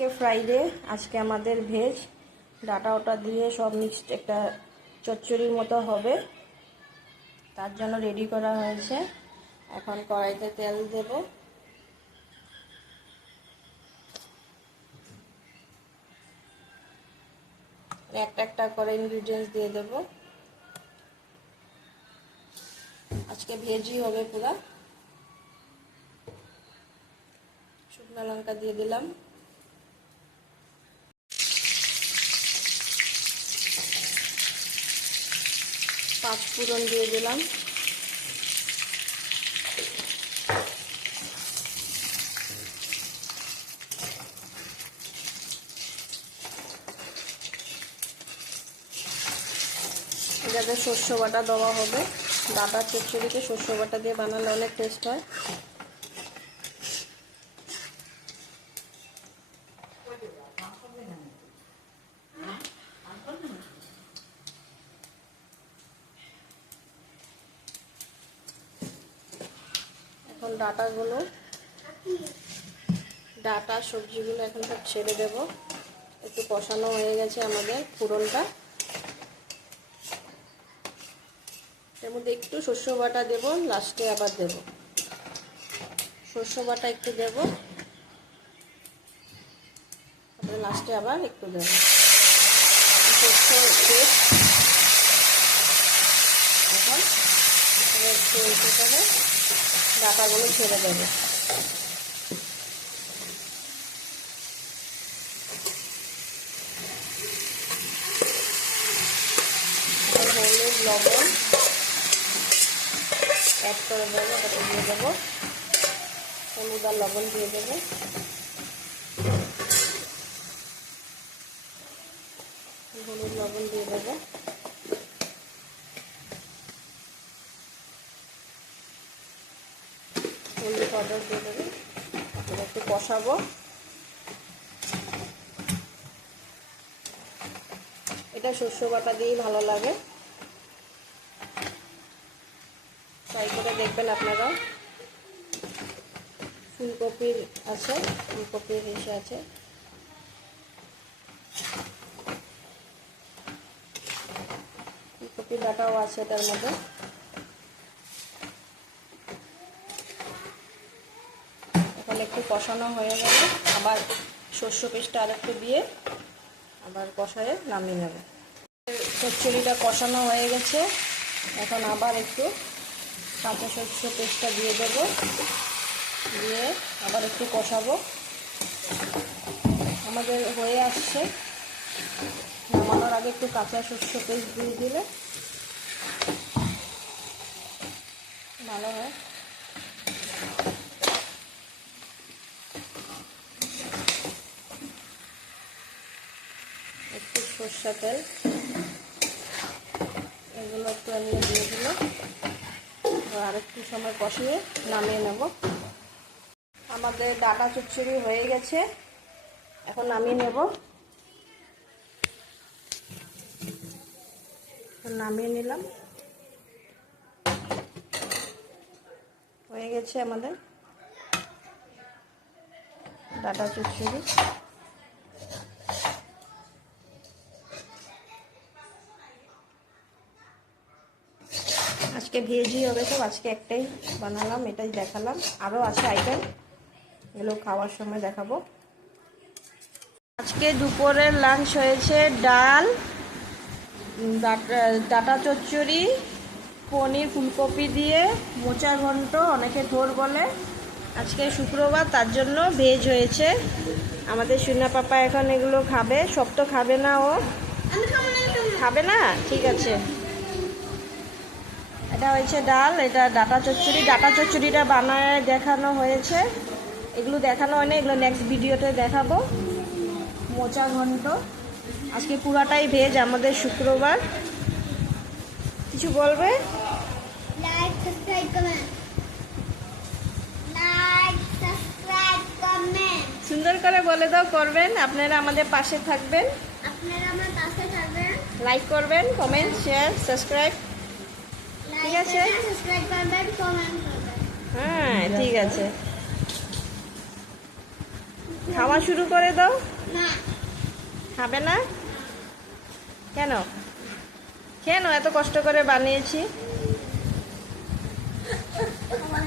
আজকে ফ্রাইডে, আজকে আমাদের ভেজ ডাটা ওটা দিয়ে সব মিক্সড একটা চচ্চড়ির মতো হবে, তার জন্য রেডি করা হয়েছে। এখন কড়াইতে তেল দেব, একটা একটা করে ইনগ্রিডিয়েন্টস দিয়ে দেব। আজকে ভেজই হবে পুরা। শুকনো লঙ্কা দিয়ে দিলাম, পাঁচ ফোড়ন দিয়ে দিলাম, এটাতে সর্ষ বাটা দেওয়া হবে। ডাটা চচ্চড়িতে সর্ষ বাটা দিয়ে বানালে অনেক টেস্ট হয়। এখন ডাটা সবজিগুলো এখন সব ছেড়ে দেব। একটু কষানো হয়ে গেছে আমাদের ফোড়নটা, এর মধ্যে একটু সর্ষ বাটা দেব, লাস্টে আবার দেব সর্ষ বাটা একটু দেব, তারপরে লাস্টে আবার একটু দেব সর্ষ পেস্ট। এখন একটু একটু করে ডাটাগুলো ছেড়ে দেবে। হলুদ লবণ অ্যাড করে দেবো, ওটাতে দিয়ে দেবো হলুদ আর লবণ দিয়ে দেবো। হলুদ লবণ দিয়ে দেবো, হলুদ পাউডার দিয়ে দেবো, তারপরে একটু কষাবো। এটা সর্ষে বাটা দিয়েই ভালো লাগে, ট্রাই করে দেখবেন আপনারা। ফুলকপির আছে, ফুলকপির এসে আছে, ফুলকপির ডাটাও আছে তার মধ্যে। এখন একটু কষানো হয়ে গেল, আবার সর্ষে পেস্টটা আর একটু দিয়ে আবার কষায়ে নামিয়ে নেব। চচ্চড়িটা কষানো হয়ে গেছে, এখন আবার একটু কাঁচা সর্ষে পেস্টটা দিয়ে দেব, দিয়ে আবার একটু কষাবো। আমাদের হয়ে আসছে, নামানোর আগে একটু কাঁচা সর্ষে পেস্ট দিয়ে দিলে ভালো হয়। একটু সর্ষে তেল এগুলো একটু আমি দিয়ে দিল, আর একটু সময় কষিয়ে নামিয়ে নেব। আমাদের ডাটা চচ্চড়ি হয়ে গেছে, এখন নামিয়ে নেব। নামিয়ে নিলাম, হয়ে গেছে আমাদের ডাটা চচ্চড়ি। আজকে ভেজই হবে সব, আজকে একটাই বানালাম, এটাই দেখালাম। আরও আছে আইটেম, এগুলো খাওয়ার সময় দেখাবো। আজকে দুপুরের লাঞ্চ হয়েছে ডাল, ডাটা চচ্চড়ি, পনির ফুলকপি দিয়ে মোচা ঘন্ট, অনেকে ঝোল বলে। আজকে শুক্রবার, তার জন্য ভেজ হয়েছে। আমাদের সুনা পাপা এখন এগুলো খাবে, সব তো খাবে না, ও খাবে না, ঠিক আছে। এটা হয়েছে ডাল, এটা ডাটা চচ্চড়ি। ডাটা চচ্চড়িটা বানায় দেখানো হয়েছে, এগুলো দেখানো হয় না, এগুলো নেক্সট ভিডিওতে দেখাবো। মোচা ঘন্ট, আজকে পুরাটাই ভেজ, আমাদের শুক্রবার। কিছু বলবে? Like subscribe comment, like subscribe comment সুন্দর করে বলে দাও, করবেন। আপনারা আমাদের পাশে থাকবেন, আপনারা আমার পাশে থাকবেন, লাইক করবেন, কমেন্ট, শেয়ার, সাবস্ক্রাইব। ঠিক আছে, সাবস্ক্রাইব করবেন, কমেন্ট করবেন। হ্যাঁ ঠিক আছে। খাওয়া শুরু করে দাও। না খাবে না কেন? কেন এত কষ্ট করে বানিয়েছি? আমার